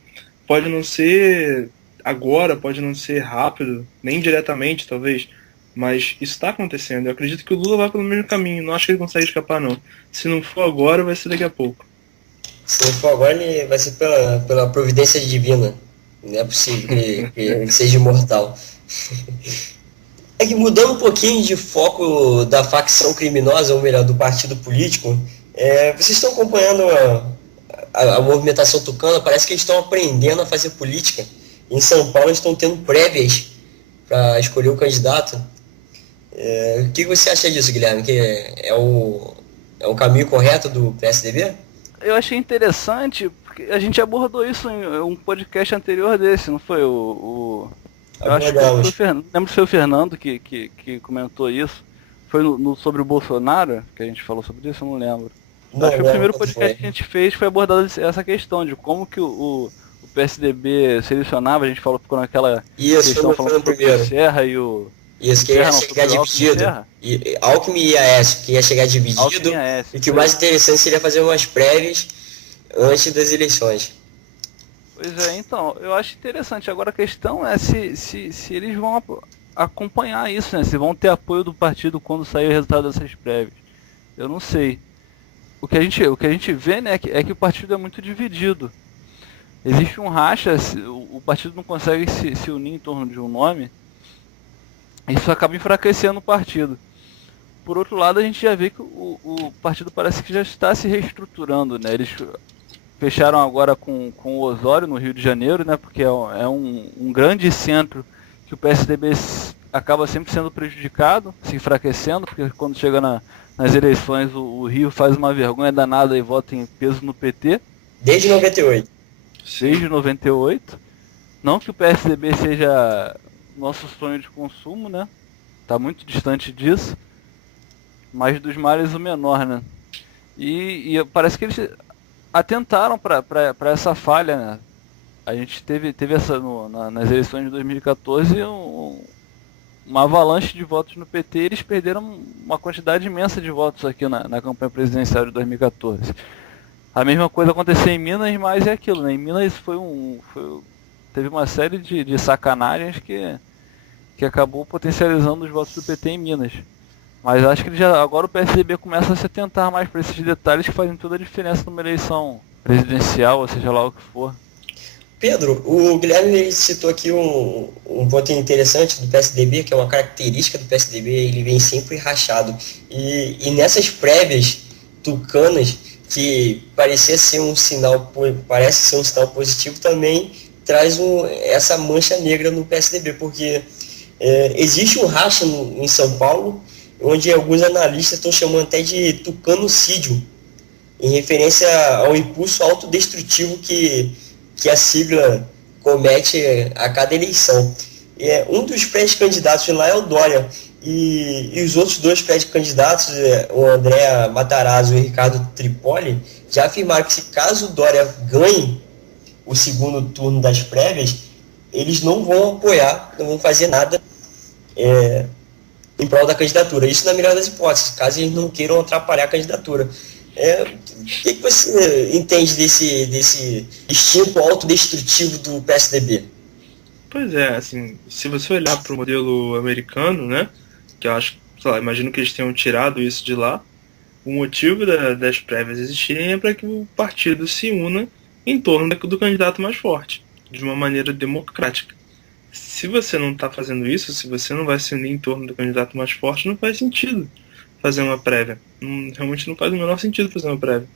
Pode não ser agora, pode não ser rápido, nem diretamente, talvez, mas isso está acontecendo. Eu acredito que o Lula vai pelo mesmo caminho, não acho que ele consegue escapar, não. Se não for agora, vai ser daqui a pouco. Se não for agora, ele vai ser pela providência divina. Não é possível que ele seja imortal. É que mudando um pouquinho de foco da facção criminosa, ou melhor, do partido político, vocês estão acompanhando a movimentação tucana? Parece que eles estão aprendendo a fazer política. Em São Paulo, eles estão tendo prévias para escolher o candidato. O que você acha disso, Guilherme? Que é o caminho correto do PSDB? Eu achei interessante, porque a gente abordou isso em um podcast anterior desse, não foi? Eu acho que foi lembro se foi o Fernando que comentou isso. Foi sobre o Bolsonaro, que a gente falou sobre isso, eu não lembro. Acho que o primeiro podcast que a gente fez foi abordado essa questão de como que o PSDB selecionava, a gente ficou naquela questão falando sobre o Serra e o... Isso, que ia chegar dividido. Alckmin e Aécio, que ia chegar dividido. E que o mais interessante seria fazer umas prévias antes das eleições. Pois é, então, eu acho interessante. Agora a questão é se eles vão acompanhar isso, né? Se vão ter apoio do partido quando sair o resultado dessas prévias. Eu não sei. O que a gente vê, né, é que o partido é muito dividido. Existe um racha, o partido não consegue se unir em torno de um nome. Isso acaba enfraquecendo o partido. Por outro lado, a gente já vê que o partido parece que já está se reestruturando, né? Eles fecharam agora com o Osório no Rio de Janeiro, né? Porque é um grande centro que o PSDB acaba sempre sendo prejudicado, se enfraquecendo, porque quando chega nas eleições o Rio faz uma vergonha danada e vota em peso no PT. Desde 98. Desde 98. Não que o PSDB seja nosso sonho de consumo, né? Tá muito distante disso. Mas dos males o menor, né? E parece que eles atentaram para essa falha, né? A gente teve essa nas eleições de 2014 uma avalanche de votos no PT, e eles perderam uma quantidade imensa de votos aqui na campanha presidencial de 2014. A mesma coisa aconteceu em Minas, mas é aquilo, né? Em Minas teve uma série de sacanagens que acabou potencializando os votos do PT em Minas. Mas acho que agora o PSDB começa a se atentar mais para esses detalhes que fazem toda a diferença numa eleição presidencial, ou seja lá o que for. Pedro, o Guilherme citou aqui um ponto interessante do PSDB, que é uma característica do PSDB, ele vem sempre rachado. E nessas prévias tucanas, que parece ser um sinal positivo, também traz essa mancha negra no PSDB, porque existe um racha em São Paulo, onde alguns analistas estão chamando até de tucanocídio, em referência ao impulso autodestrutivo que a sigla comete a cada eleição. Um dos pré-candidatos lá é o Dória, e os outros dois pré-candidatos, o André Matarazzo e o Ricardo Tripoli, já afirmaram que se caso o Dória ganhe o segundo turno das prévias, eles não vão apoiar, não vão fazer nada em prol da candidatura. Isso na melhor das hipóteses, caso eles não queiram atrapalhar a candidatura. O que você entende desse instinto autodestrutivo do PSDB? Pois é, assim, se você olhar para o modelo americano, né, que eu acho, sei lá, imagino que eles tenham tirado isso de lá, o motivo das prévias existirem é para que o partido se una em torno do candidato mais forte, de uma maneira democrática. Se você não está fazendo isso, se você não vai se unir em torno do candidato mais forte, não faz sentido fazer uma prévia. Realmente não faz o menor sentido fazer uma prévia.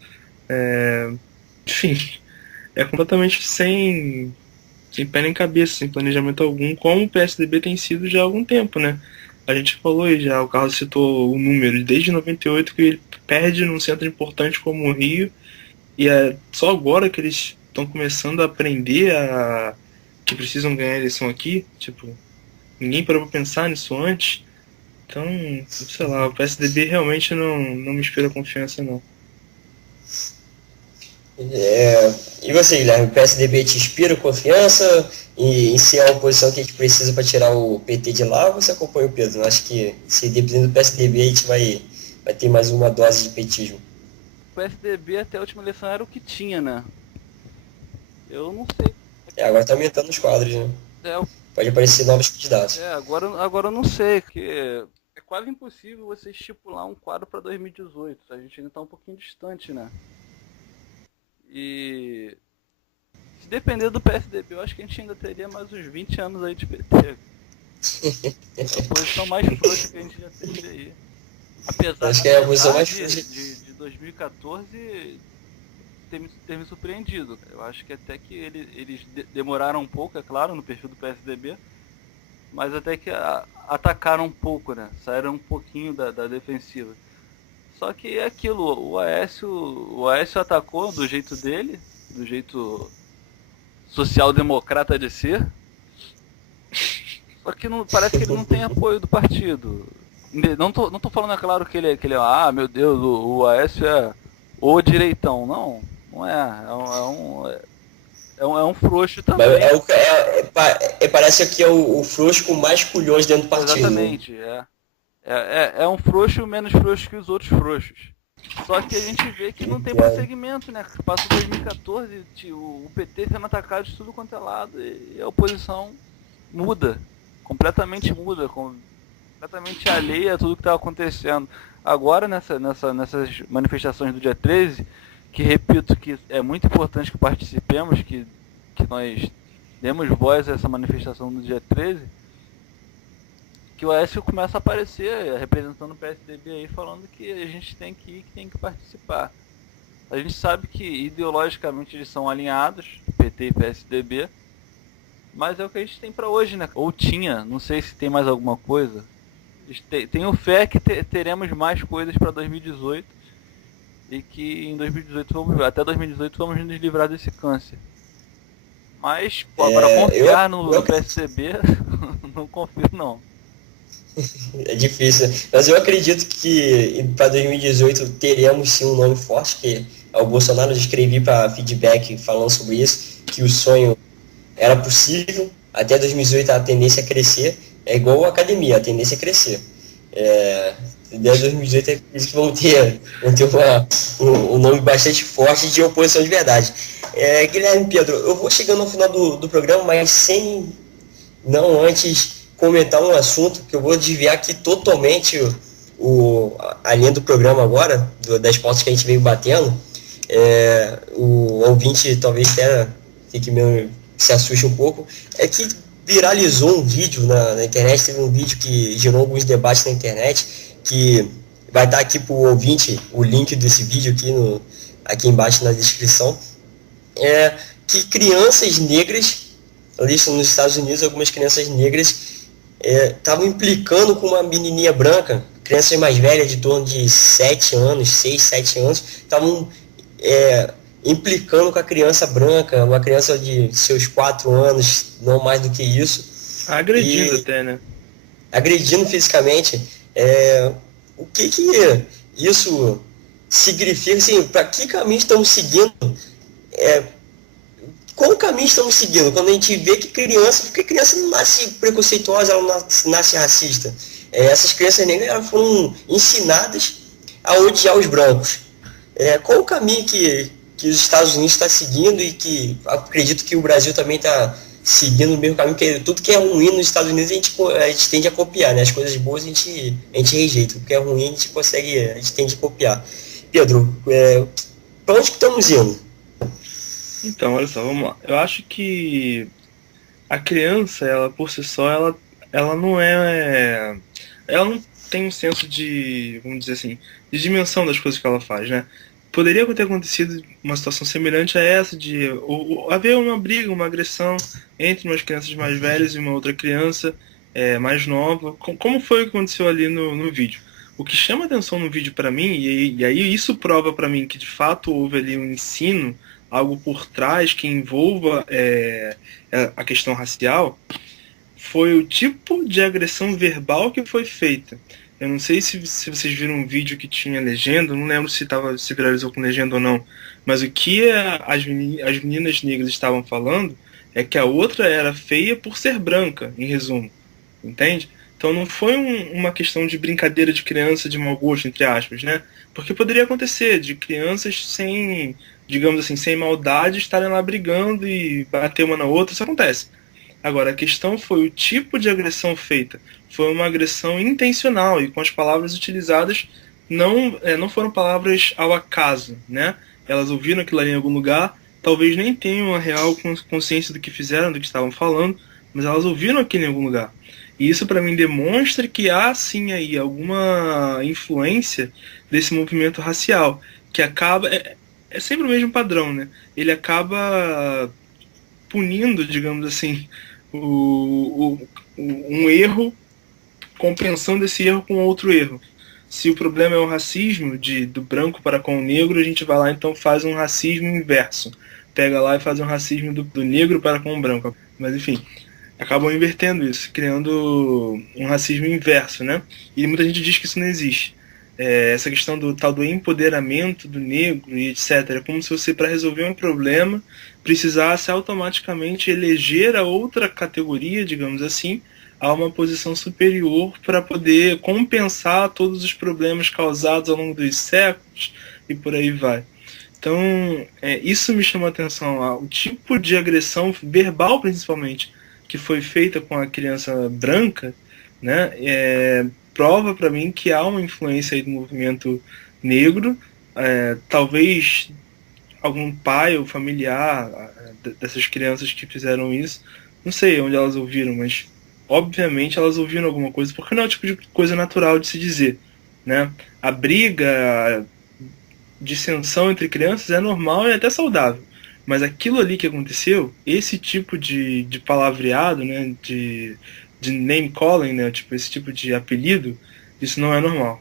Enfim, é completamente sem pé nem cabeça, sem planejamento algum, como o PSDB tem sido já há algum tempo, né? A gente falou aí já, o Carlos citou o número, desde 98 que ele perde num centro importante como o Rio, e é só agora que eles estão começando a aprender que precisam ganhar a eleição aqui. Tipo, ninguém parou pra pensar nisso antes. Então, sei lá, o PSDB realmente não me inspira confiança, não. E você, Guilherme, o PSDB te inspira confiança em ser a oposição que a gente precisa para tirar o PT de lá, ou você acompanha o Pedro? Eu acho que se dependendo do PSDB a gente vai ter mais uma dose de petismo. O PSDB até a última eleição era o que tinha, né? Eu não sei. Agora está aumentando os quadros, né? É, Pode aparecer novos candidatos. agora eu não sei, porque é quase impossível você estipular um quadro para 2018. A gente ainda está um pouquinho distante, né? E se depender do PSDB, eu acho que a gente ainda teria mais uns 20 anos aí de PT. A posição mais frouxa que a gente já teve aí. Acho que é a posição mais apesar frouxa. de 2014 ter me surpreendido. Eu acho que até que eles demoraram um pouco, é claro, no perfil do PSDB, mas até que atacaram um pouco, né? Saíram um pouquinho da defensiva. Só que é aquilo, o Aécio atacou do jeito dele, do jeito social-democrata de ser, só que não, parece que ele não tem apoio do partido. Não tô falando, é claro, que ele é, meu Deus, o Aécio é o direitão. Não é. É um frouxo também. Mas parece que é o frouxo com mais culhões dentro do partido. Exatamente, é um frouxo menos frouxo que os outros frouxos. Só que a gente vê que não tem prosseguimento, né? Passa 2014, o PT sendo atacado de tudo quanto é lado e a oposição muda, completamente alheia a tudo que está acontecendo. Agora, nessas manifestações do dia 13, que repito que é muito importante que participemos, que nós demos voz a essa manifestação do dia 13, que o Aécio começa a aparecer representando o PSDB aí, falando que a gente tem que ir, que tem que participar. A gente sabe que ideologicamente eles são alinhados, PT e PSDB, mas é o que a gente tem para hoje, né? Ou tinha, não sei se tem mais alguma coisa. Tenho fé que teremos mais coisas para 2018 e que em 2018 até 2018 vamos nos livrar desse câncer. Mas agora confiar no PSDB, não confio não. É difícil, mas eu acredito que para 2018 teremos sim um nome forte, que é o Bolsonaro. Eu escrevi para feedback falando sobre isso, que o sonho era possível. Até 2018 a tendência é crescer, é igual a academia, a tendência é crescer. Desde 2018 acredito que vão ter um nome bastante forte de oposição de verdade. Guilherme, Pedro, eu vou chegando ao final do programa, mas não antes comentar um assunto que eu vou desviar aqui totalmente a linha do programa agora, das pautas que a gente veio batendo. O ouvinte talvez até fique meio, se assuste um pouco, é que viralizou um vídeo na internet, teve um vídeo que gerou alguns debates na internet, que vai estar aqui para o ouvinte o link desse vídeo aqui embaixo na descrição, que crianças negras, ali nos Estados Unidos, algumas crianças negras estavam implicando com uma menininha branca, crianças mais velhas, de torno de 7 anos, 6, 7 anos, estavam implicando com a criança branca, uma criança de seus 4 anos, não mais do que isso. Agredindo até, né? Agredindo fisicamente. O que isso significa, assim, para que caminho estamos seguindo? Qual caminho estamos seguindo quando a gente vê que porque criança não nasce preconceituosa, ela não nasce racista. Essas crianças negras, elas foram ensinadas a odiar os brancos. Qual o caminho que os Estados Unidos está seguindo, e que acredito que o Brasil também está seguindo o mesmo caminho, que tudo que é ruim nos Estados Unidos a gente tende a copiar, né? As coisas boas a gente rejeita, o que é ruim a gente tende a copiar. Pedro, para onde que estamos indo? Então, olha só, vamos lá. Eu acho que a criança, ela por si só, ela não ela não tem um senso de, vamos dizer assim, de dimensão das coisas que ela faz, né? Poderia ter acontecido uma situação semelhante a essa, de haver uma briga, uma agressão entre umas crianças mais velhas e uma outra criança mais nova, como foi o que aconteceu ali no vídeo. O que chama atenção no vídeo para mim, e aí isso prova para mim que de fato houve ali um ensino, algo por trás que envolva a questão racial, foi o tipo de agressão verbal que foi feita. Eu não sei se vocês viram um vídeo que tinha legenda, não lembro se viralizou com legenda ou não, mas o que as meninas negras estavam falando é que a outra era feia por ser branca, em resumo, entende? Então não foi uma questão de brincadeira de criança de mau gosto, entre aspas, né? Porque poderia acontecer de crianças sem, digamos assim, sem maldade estarem lá brigando e bater uma na outra, isso acontece. Agora, a questão foi o tipo de agressão feita. Foi uma agressão intencional e com as palavras utilizadas não foram palavras ao acaso, né? Elas ouviram aquilo ali em algum lugar, talvez nem tenham a real consciência do que fizeram, do que estavam falando, mas elas ouviram aquilo em algum lugar. E isso para mim demonstra que há sim aí alguma influência desse movimento racial, que acaba é sempre o mesmo padrão, né? Ele acaba punindo, digamos assim, um erro, compensando esse erro com outro erro. Se o problema é o racismo do branco para com o negro, a gente vai lá então faz um racismo inverso. Pega lá e faz um racismo do negro para com o branco. Mas enfim, acabam invertendo isso, criando um racismo inverso, né? E muita gente diz que isso não existe. Essa questão do tal do empoderamento do negro e etc. É como se você, para resolver um problema, precisasse automaticamente eleger a outra categoria, digamos assim, a uma posição superior para poder compensar todos os problemas causados ao longo dos séculos e por aí vai. Então, isso me chamou a atenção, o tipo de agressão verbal, principalmente, que foi feita com a criança branca, né, prova para mim que há uma influência aí do movimento negro, talvez algum pai ou familiar dessas crianças que fizeram isso, não sei onde elas ouviram, mas obviamente elas ouviram alguma coisa, porque não é o tipo de coisa natural de se dizer, né? A briga, dissensão entre crianças é normal e até saudável, mas aquilo ali que aconteceu, esse tipo de palavreado, né, de name calling, né, tipo esse tipo de apelido, isso não é normal.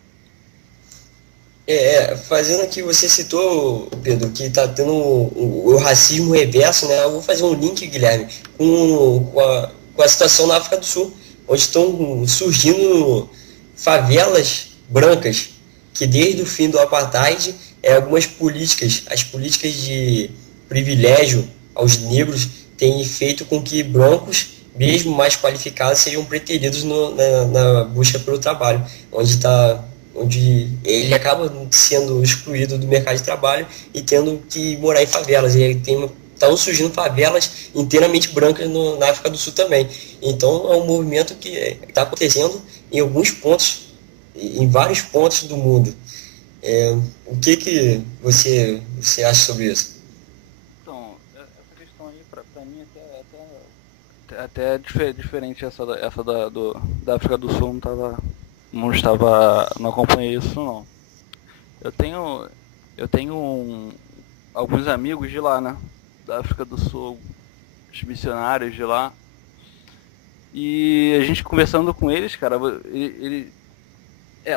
Fazendo aqui, você citou, Pedro, que está tendo o racismo reverso, né? Eu vou fazer um link, Guilherme, com a situação na África do Sul, onde estão surgindo favelas brancas, que desde o fim do apartheid, algumas políticas, as políticas de privilégio aos negros, têm feito com que brancos, mesmo mais qualificados, sejam preteridos na busca pelo trabalho, onde ele acaba sendo excluído do mercado de trabalho e tendo que morar em favelas. E estão surgindo favelas inteiramente brancas na África do Sul também. Então é um movimento que está acontecendo em alguns pontos, em vários pontos do mundo. O que você acha sobre isso? Então, essa questão aí, pra mim, até diferente essa da África do Sul, não acompanhei isso não. Eu tenho alguns amigos de lá, né, da África do Sul, os missionários de lá, e a gente conversando com eles, cara,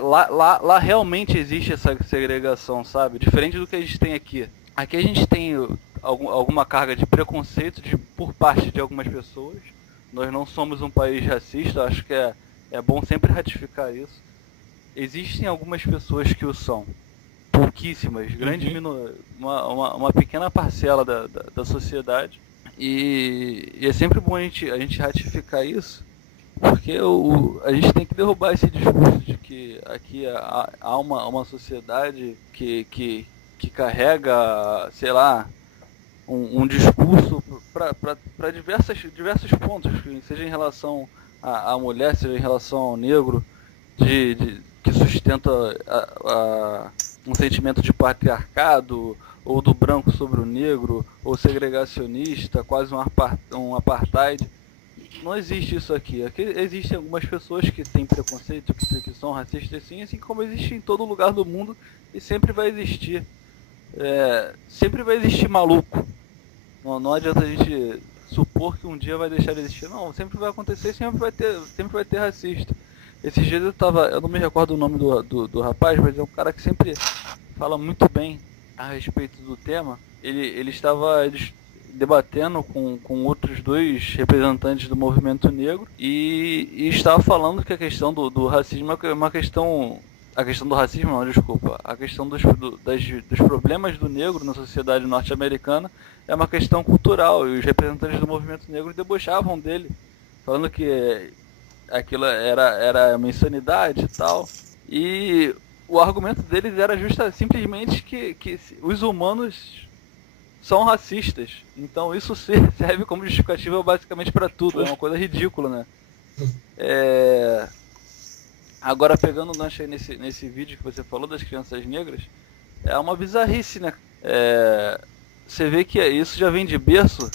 lá realmente existe essa segregação, sabe? Diferente do que a gente tem aqui. Aqui a gente tem alguma carga de preconceito por parte de algumas pessoas. Nós não somos um país racista, acho que é bom sempre ratificar isso. Existem algumas pessoas que o são, pouquíssimas, uma pequena parcela da sociedade. E é sempre bom a gente ratificar isso, porque a gente tem que derrubar esse discurso de que aqui há uma sociedade que carrega, sei lá, um discurso para diversos pontos, seja em relação à mulher, seja em relação ao negro, que sustenta um sentimento de patriarcado, ou do branco sobre o negro, ou segregacionista, quase um apartheid. Não existe isso aqui. Aqui existem algumas pessoas que têm preconceito, que são racistas sim, assim como existe em todo lugar do mundo e sempre vai existir. Sempre vai existir maluco. Não adianta a gente supor que um dia vai deixar de existir. Não, sempre vai acontecer, sempre vai ter racista. Esses dias eu não me recordo o nome do rapaz, mas é um cara que sempre fala muito bem a respeito do tema. Ele estava debatendo com outros dois representantes do movimento negro e estava falando que a questão do racismo é uma questão... A questão do racismo, não, desculpa. A questão dos problemas do negro na sociedade norte-americana é uma questão cultural, e os representantes do movimento negro debochavam dele, falando que aquilo era uma insanidade e tal. E o argumento deles era simplesmente que os humanos são racistas. Então isso serve como justificativa basicamente para tudo. É uma coisa ridícula, né? Agora, pegando o gancho aí nesse vídeo que você falou das crianças negras, é uma bizarrice, né? Você vê que isso já vem de berço.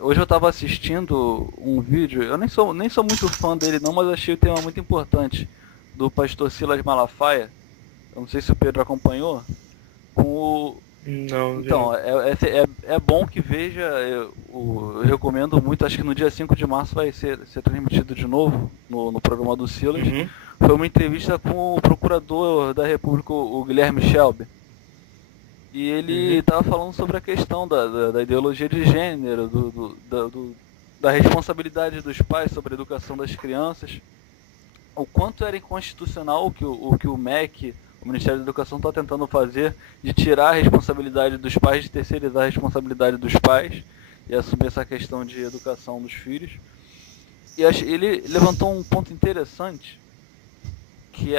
Hoje eu estava assistindo um vídeo, eu nem sou muito fã dele não, mas achei o tema muito importante, do pastor Silas Malafaia. Eu não sei se o Pedro acompanhou. Não, então, é bom que veja, eu recomendo muito, acho que no dia 5 de março vai ser transmitido de novo no programa do Silas. Uhum. Foi uma entrevista com o procurador da República, o Guilherme Shelby. E ele estava falando sobre a questão da ideologia de gênero, da responsabilidade dos pais sobre a educação das crianças. O quanto era inconstitucional o que o MEC, o Ministério da Educação, está tentando fazer de tirar a responsabilidade dos pais, de terceirizar a responsabilidade dos pais e assumir essa questão de educação dos filhos. E ele levantou um ponto interessante, que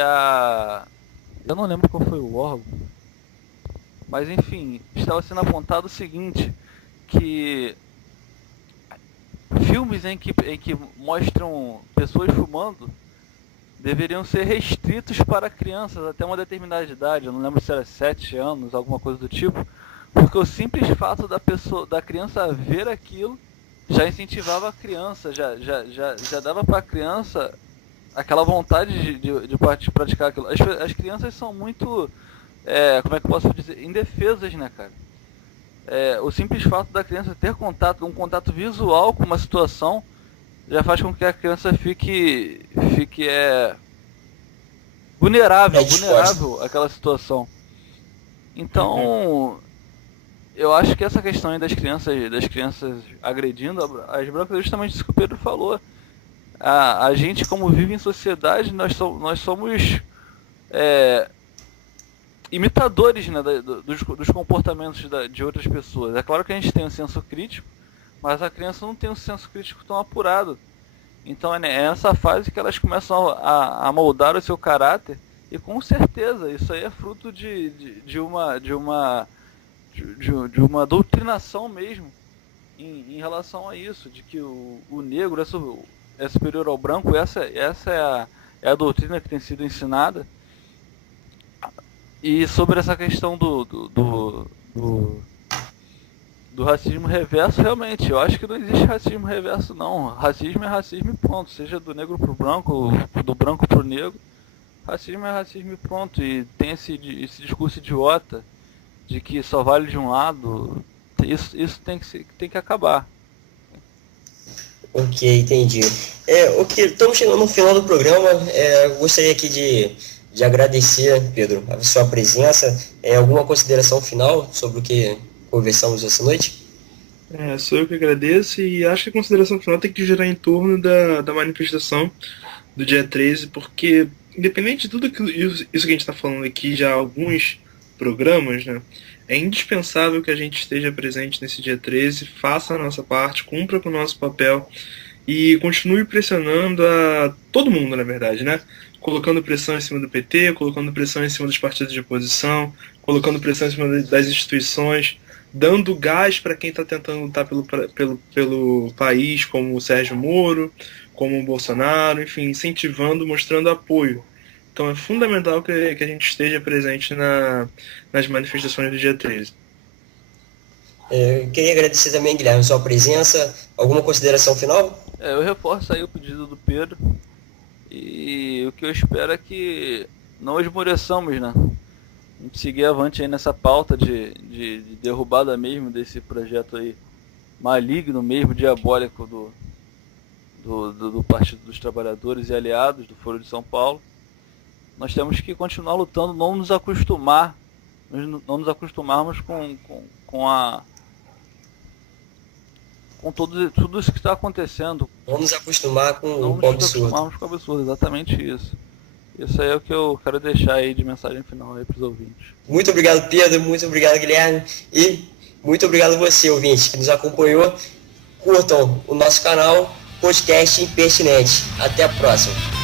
eu não lembro qual foi o órgão, mas enfim, estava sendo apontado o seguinte, que filmes em que mostram pessoas fumando deveriam ser restritos para crianças até uma determinada idade. Eu não lembro se era 7 anos, alguma coisa do tipo, porque o simples fato da criança ver aquilo já incentivava a criança, já dava para a criança aquela vontade de praticar aquilo. As crianças são muito, como é que eu posso dizer, indefesas, né, cara? O simples fato da criança ter um contato visual com uma situação já faz com que a criança fique vulnerável àquela situação. Então, eu acho que essa questão aí das crianças agredindo, as brancas, justamente isso que o Pedro falou. A gente, como vive em sociedade, nós somos imitadores, né, dos comportamentos de outras pessoas. É claro que a gente tem um senso crítico, mas a criança não tem um senso crítico tão apurado. Então é nessa fase que elas começam a moldar o seu caráter, e com certeza isso aí é fruto de uma doutrinação mesmo em relação a isso, de que o negro é superior ao branco. Essa é a doutrina que tem sido ensinada. E sobre essa questão do racismo reverso, realmente, eu acho que não existe racismo reverso, não. Racismo é racismo e pronto. Seja do negro pro branco, do branco pro negro. Racismo é racismo e pronto. E tem esse discurso idiota de que só vale de um lado. Isso tem que acabar. Ok, entendi. Ok, estamos chegando no final do programa. Gostaria aqui de agradecer, Pedro, a sua presença. Alguma consideração final sobre o que conversamos essa noite? Sou eu que agradeço, e acho que a consideração final tem que girar em torno da manifestação do dia 13, porque, independente de tudo isso que a gente está falando aqui já há alguns programas, né, é indispensável que a gente esteja presente nesse dia 13, faça a nossa parte, cumpra com o nosso papel e continue pressionando a todo mundo, na verdade, né? Colocando pressão em cima do PT, colocando pressão em cima dos partidos de oposição, colocando pressão em cima das instituições, dando gás para quem está tentando lutar pelo país, como o Sérgio Moro, como o Bolsonaro, enfim, incentivando, mostrando apoio. Então é fundamental que a gente esteja presente nas manifestações do dia 13. Queria agradecer também, Guilherme, a sua presença. Alguma consideração final? Eu reforço aí o pedido do Pedro. E o que eu espero é que não esmoreçamos, né? A gente seguir avante aí nessa pauta de derrubada mesmo desse projeto aí maligno mesmo, diabólico do Partido dos Trabalhadores e Aliados, do Foro de São Paulo. Nós temos que continuar lutando, não nos acostumarmos com com tudo isso que está acontecendo. Vamos nos acostumar com Não o nos absurdo. acostumarmos com o absurdo, exatamente isso. Isso aí é o que eu quero deixar aí de mensagem final aí pros ouvintes. Muito obrigado, Pedro, muito obrigado, Guilherme, e muito obrigado a você, ouvinte, que nos acompanhou. Curtam o nosso canal, Podcast Impertinente. Até a próxima.